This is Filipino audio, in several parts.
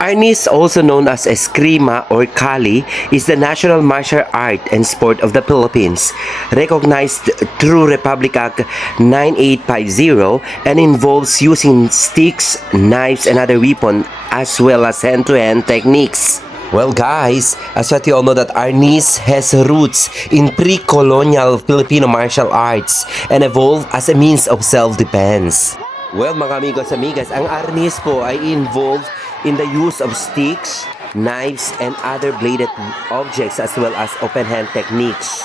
Arnis, also known as Eskrima or Kali, is the national martial art and sport of the Philippines, recognized through Republic Act 9850 and involves using sticks, knives, and other weapons as well as hand-to-hand techniques. Well guys, as what you all know that Arnis has roots in pre-colonial Filipino martial arts and evolved as a means of self-defense. Well mga amigos, amigas, ang Arnis po ay involved in the use of sticks, knives, and other bladed objects as well as open hand techniques.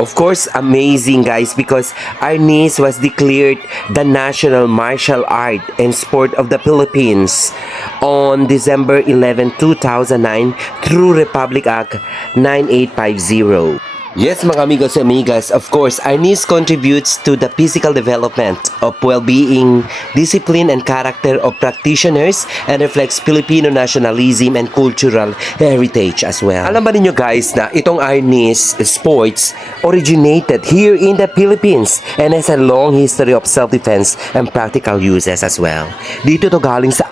Of course, amazing guys, because Arnis was declared the national martial art and sport of the Philippines on December 11, 2009 through Republic Act 9850. Yes mga amigos and amigas, of course, Arnis contributes to the physical development of well-being, discipline, and character of practitioners and reflects Filipino nationalism and cultural heritage as well. Alam ba ninyo guys na itong Arnis sports originated here in the Philippines and has a long history of self-defense and practical uses as well. Dito to galing sa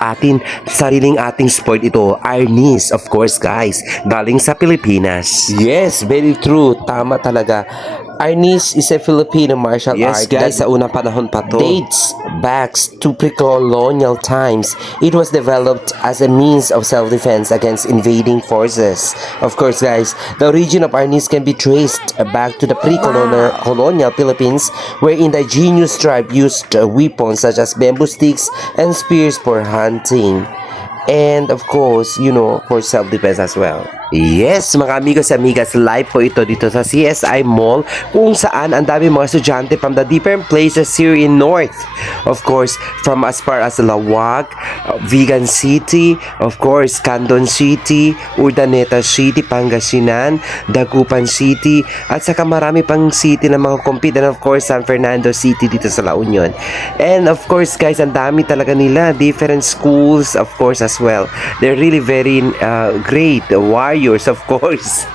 sariling ating sport ito, Arnis, of course guys, galing sa Pilipinas. Yes, very true. Tama talaga. Arnis is a Filipino martial art guys, sa unang panahon pa to. Dates back to pre-colonial times. It was developed as a means of self-defense against invading forces. Of course guys, the origin of Arnis can be traced back to the pre-colonial Philippines, where indigenous tribe used weapons such as bamboo sticks and spears for hunting. And of course, you know, for self-defense as well. Yes, mga amigos and amigas, live po ito dito sa CSI Mall, kung saan ang dami mga estudyante from the different places here in North. Of course, from as far as Lawag, Vigan City, of course, Candon City, Urdaneta City, Pangasinan, Dagupan City, at saka marami pang city na mga compete, and of course, San Fernando City dito sa La Union. And of course, guys, ang dami talaga nila, different schools, of course, as well. They're really very great warriors, of course.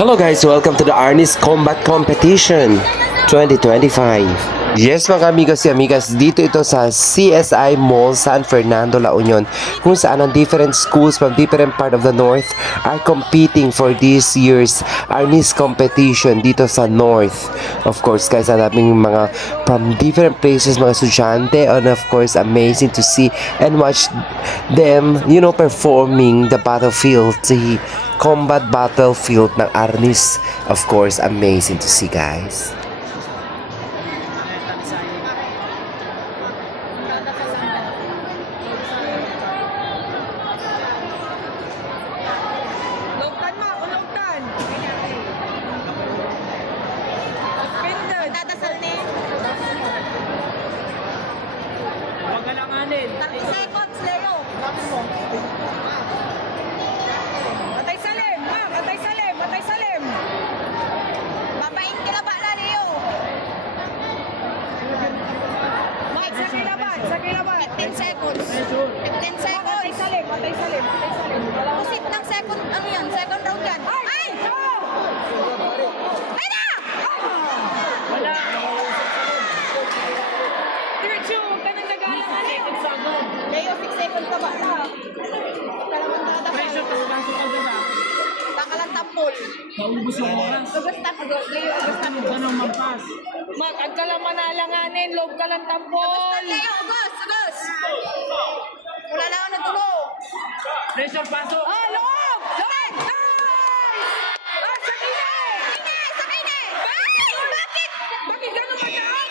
Hello guys, welcome to the Arnis Combat Competition 2025. Yes mga amigos and amigas, dito ito sa CSI Mall, San Fernando, La Union, kung saan ang different schools from different part of the North are competing for this year's Arnis competition dito sa North. Of course guys, ang daming mga from different places, mga estudyante, and of course amazing to see and watch them, you know, performing the battlefield, the combat battlefield ng Arnis. Of course, amazing to see guys. 30 seconds, Leo. Atay salim, ma'am. Atay salim, atay salim. Babaing kilaba na, Leo. Ma'am, sa kilaban, sa kilaban. 15 seconds. 15 seconds. Atay salim, atay salim, atay salim. Pusit ng second, ano yan? Second round yan. Ay! Ay na! Wala. Diretso, huwag ka nang nag-aalangan eh. Leo, 6 seconds ka ba? Pressure, tapos pasok ka doon ah. Takalang tampol. Maubos yung oras. Ugas na, Leo, ugas na. Huwag ka nang magpas. Mag, ang ka lang manalanganin, loob ka lang tampol. Leo, ugas, ugas. Wala na ako natulog. Pressure, pasok. Ah, loob! Loob! Ah, sa kine! Sa kine! Bakit? Bakit? Bakit gano'n mataas?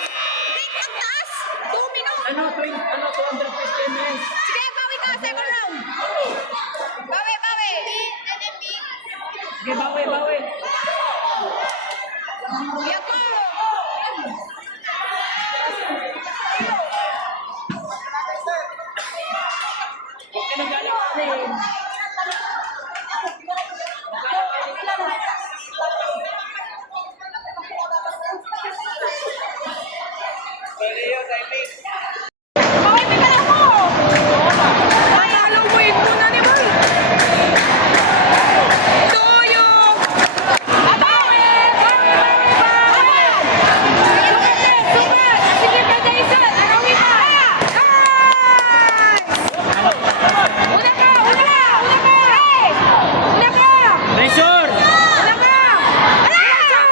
Wait, ang taas! 2 minutes! Ano, 250 ms. Sige, bawi ka, second round! Bawi, bawi! Sige, bawi, bawi. Yan ko! Huwag ka nang galanganin. Bawi, bigala mo! Nakalubuin mo na ni Boy. Tuyong! Bawi! Bawi! Bawi! Sukat! Sukat! Sige pa na isa! Nakawin ka! Una ka! Una ka! Una ka! Una ka! Pressure! Una ka! Diretso!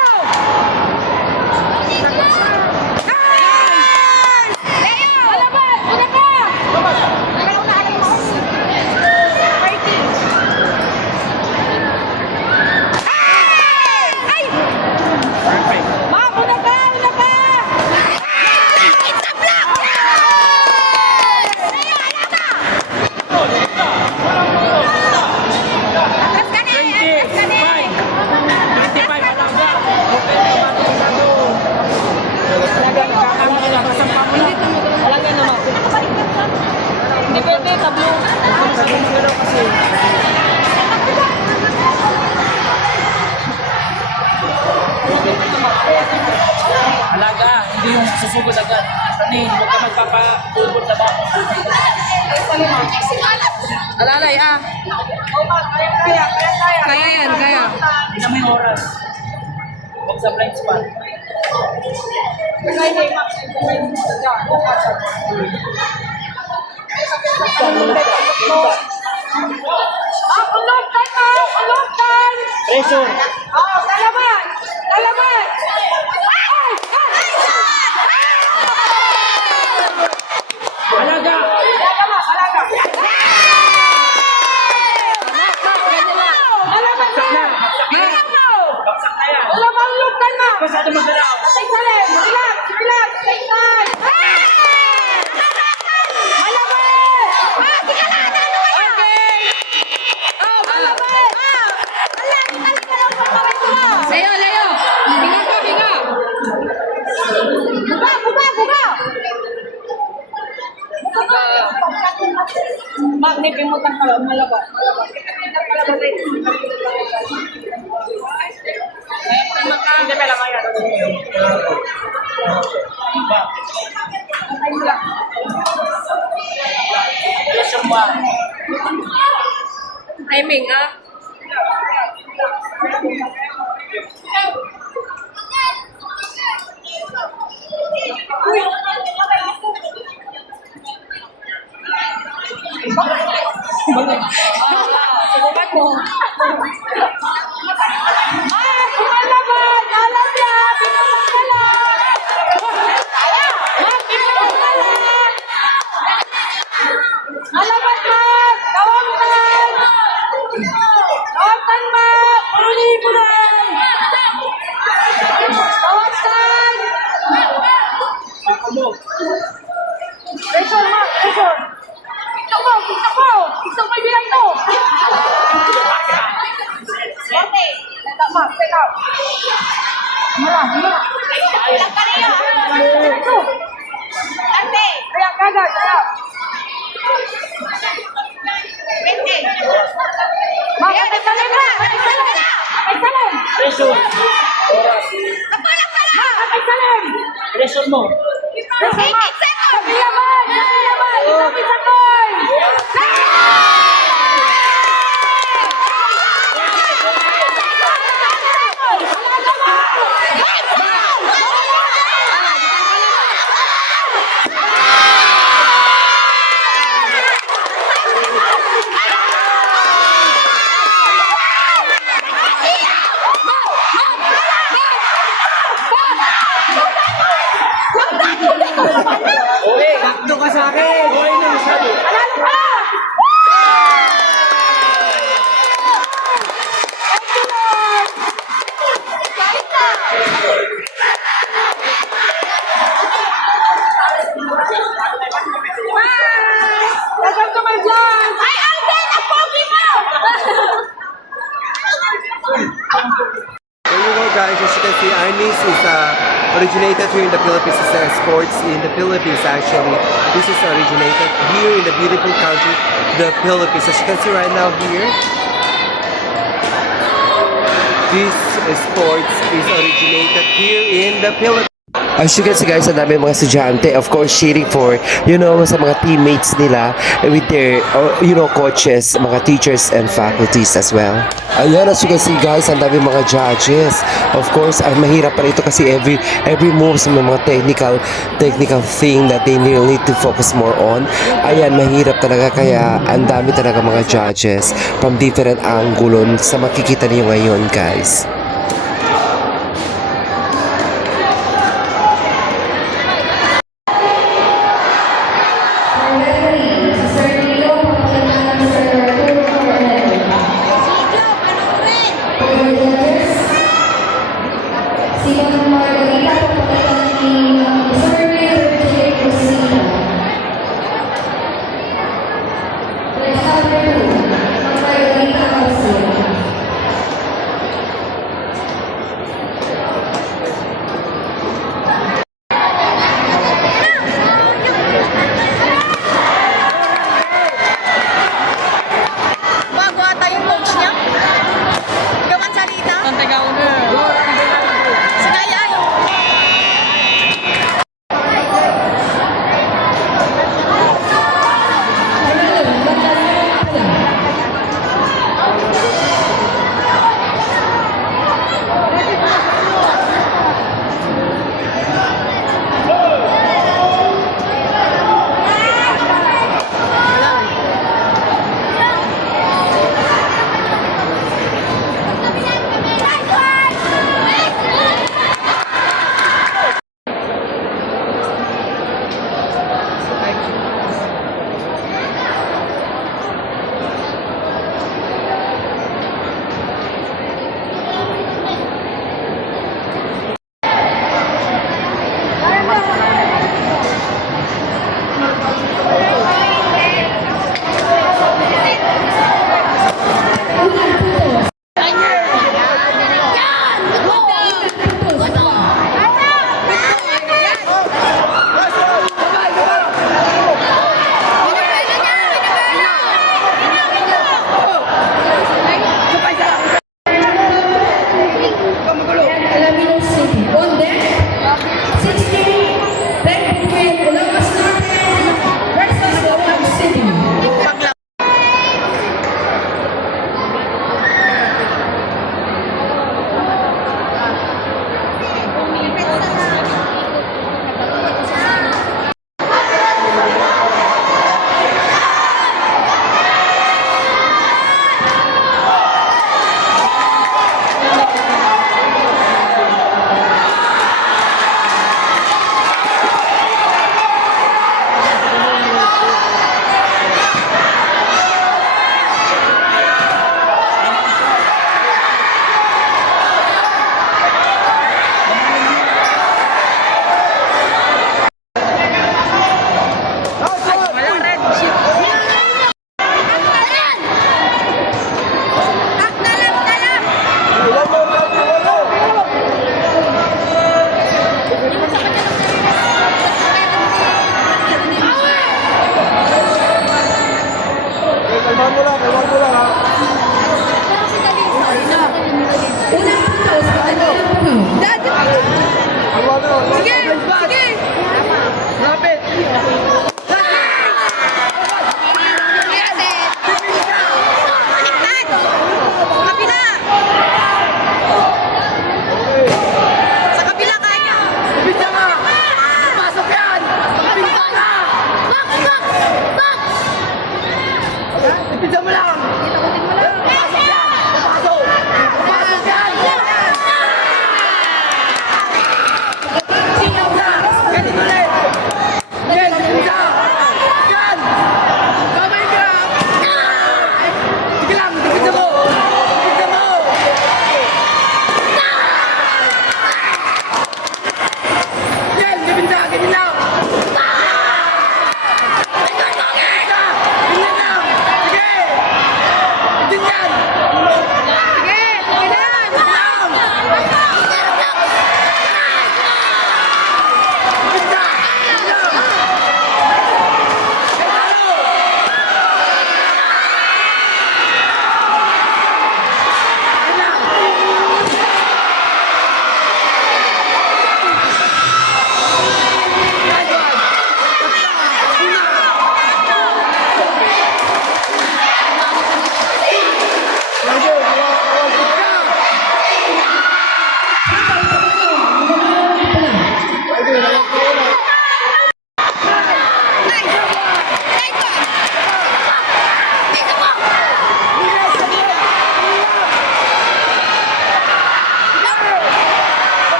Leo! Alaban! Una ka! Nagalaw na alam mo! Fighting! Ay! Perfect. Ma'am, una ka! Una ka! It's a block! Leo, alaga! Atras ka na! 25. Atras ka na! 25, alaga. Okay, masyado. Alaga, kakama ka na. Kasampa mo na. Alaga naman. Hindi pwede, tablo. Sabi mo gano'n kasi. Alaga, hindi yung susugod agad. Sanin, huwag ka magpapulbot na ba? Alalay, ah. Kaya yan, kaya. Hindi na may oras. Huwag sa blind spot. Uloktan mo! Uloktan! Pressure! Oh, kalaban! Kalaban! Ay! Alaga! Alaga! Alaban na! Baksak na yan! Wala bang uloktan mo! Masyado magalaw! Tay salim! Relax! Relax! Tay salim! Alaban! Ah, sige na! Ano kaya? Okay! Oh, kalaban! Ala, talaga lang pagpapay mo! Leo, Leo! Binga ka, binga! Buga, buga, buga! Magnipin mo kang malaban. Hindi pa lang kaya. Pressure ba? Timing, ah. Subukan mo. Ah, kumalaban! Alam niya! Pinapakalan! Ma'am, pinapakalan! Alaban, ma'am! Kawagtan! Kawagtan, ma'am! Puruli mo lang! Kawagtan! Ako. Pressure, ma'am! Pressure! TikTok mo! TikTok mo! TikTok mo yung bilang to! Okay. Take out, ma'am! Take out! Mula! Mula! Ilang ka na yun? Diretso! Ate! Kaya, kagad! Kaya! Ma, patay salim na! Patay salim! Patay salim! Pressure. Oras. Ma, patay salim! Pressure mo. Pressure, ma! Sabi laban! Sabi laban! Itabi sa toy! Okay. Takdo ka sa akin. Okay na masyado. Panalo ka! Dagang kamay dyan! Ay, Alden! Ang pogi mo! There you go guys, as you can see, Arnis is originated here in the Philippines. It's sports in the Philippines actually. This is originated here in the beautiful country, the Philippines. As you can see right now here, this sports is originated here in the Philippines. As you can see guys, ang dami mga estudyante, of course, cheering for, sa mga teammates nila with their, coaches, mga teachers and faculties as well. Ayan, as you can see guys, ang dami mga judges. Of course, ang mahirap pa ito kasi every moves, may mga technical thing that they really need to focus more on. Ayan, mahirap talaga kaya ang dami talaga mga judges from different angulo sa makikita niyo ngayon guys.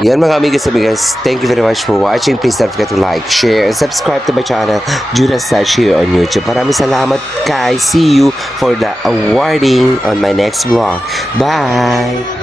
Yan mga amigas, thank you very much for watching. Please don't forget to like, share, and subscribe to my channel, Judas Touch here on YouTube. Maraming salamat guys. See you for the awarding on my next vlog. Bye!